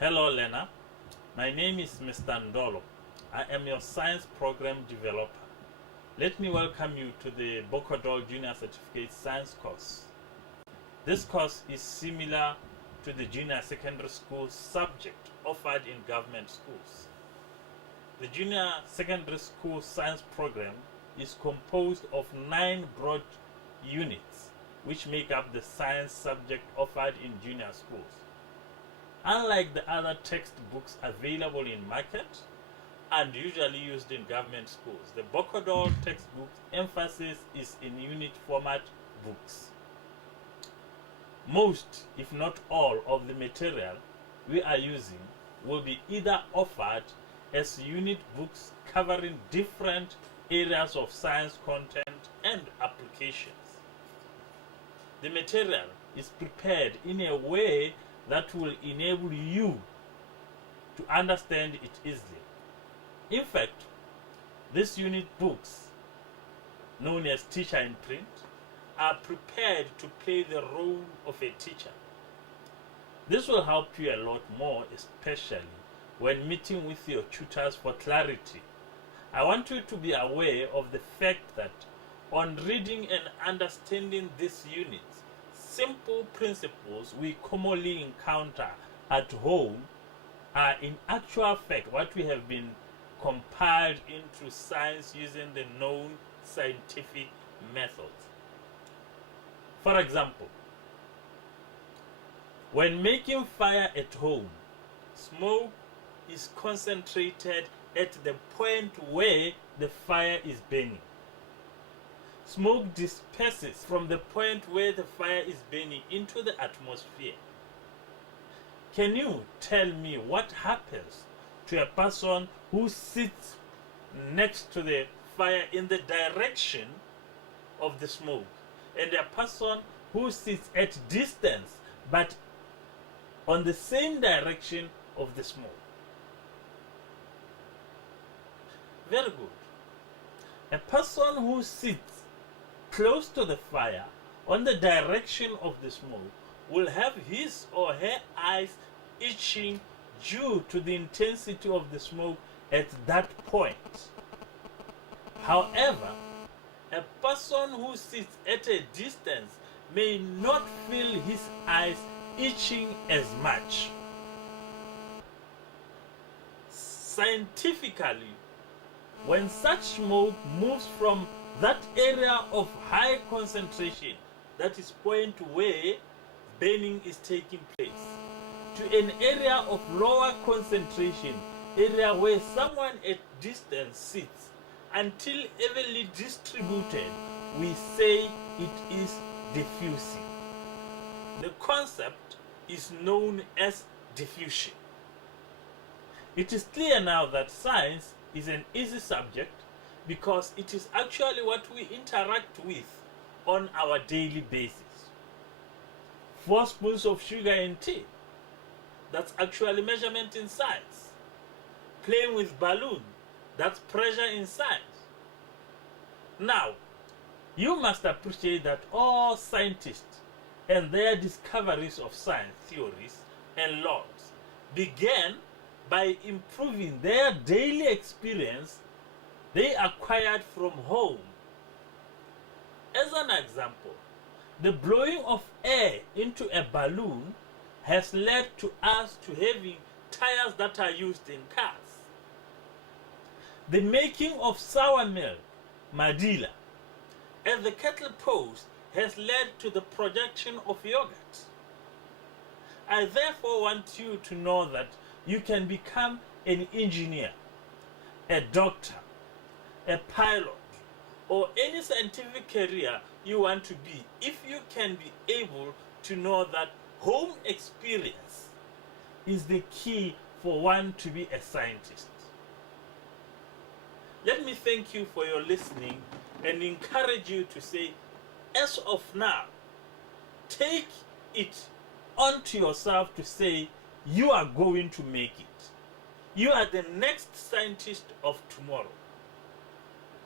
Hello learner, my name is Mr. Ndolo. I am your science program developer. Let me welcome you to the BOCODOL Junior Certificate Science course. This course is similar to the junior secondary school subject offered in government schools. The junior secondary school science program is composed of 9 broad units which make up the science subject offered in junior schools. Unlike the other textbooks available in market and usually used in government schools, the BOCODOL textbook's emphasis is in unit format books. Most, if not all, of the material we are using will be either offered as unit books covering different areas of science content and applications. The material is prepared in a way that will enable you to understand it easily. In fact, these unit books, known as teacher in print, are prepared to play the role of a teacher. This will help you a lot more, especially when meeting with your tutors for clarity. I want you to be aware of the fact that on reading and understanding these units, simple principles we commonly encounter at home are in actual fact what we have been compiled into science using the known scientific methods. For example, when making fire at home, smoke is concentrated at the point where the fire is burning. Smoke disperses from the point where the fire is burning into the atmosphere. Can you tell me what happens to a person who sits next to the fire in the direction of the smoke, and a person who sits at distance but on the same direction of the smoke? Very good. A person who sits close to the fire on the direction of the smoke will have his or her eyes itching due to the intensity of the smoke at that point. However, a person who sits at a distance may not feel his eyes itching as much. Scientifically, when such smoke moves from that area of high concentration, that is point where burning is taking place, to an area of lower concentration, area where someone at distance sits, until evenly distributed, we say it is diffusing. The concept is known as diffusion. It is clear now that science is an easy subject because it is actually what we interact with on our daily basis. 4 spoons of sugar in tea, that's actually measurement in science. Playing with balloon, that's pressure in science. Now, you must appreciate that all scientists and their discoveries of science theories and laws began by improving their daily experience they acquired from home. As an example, the blowing of air into a balloon has led to us to having tires that are used in cars. The making of sour milk, madila, at the kettle post has led to the production of yogurt. I therefore want you to know that you can become an engineer, a doctor, a pilot, or any scientific career you want to be if you can be able to know that home experience is the key for one to be a scientist. Let me thank you for your listening and encourage you to say, as of now, take it onto yourself to say you are going to make it. You are the next scientist of tomorrow.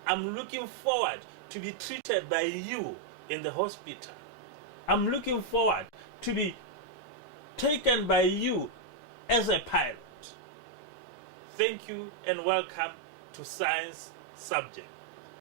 I'm looking forward to be treated by you in the hospital. I'm looking forward to be taken by you as a pilot. Thank you and welcome to Science Subject.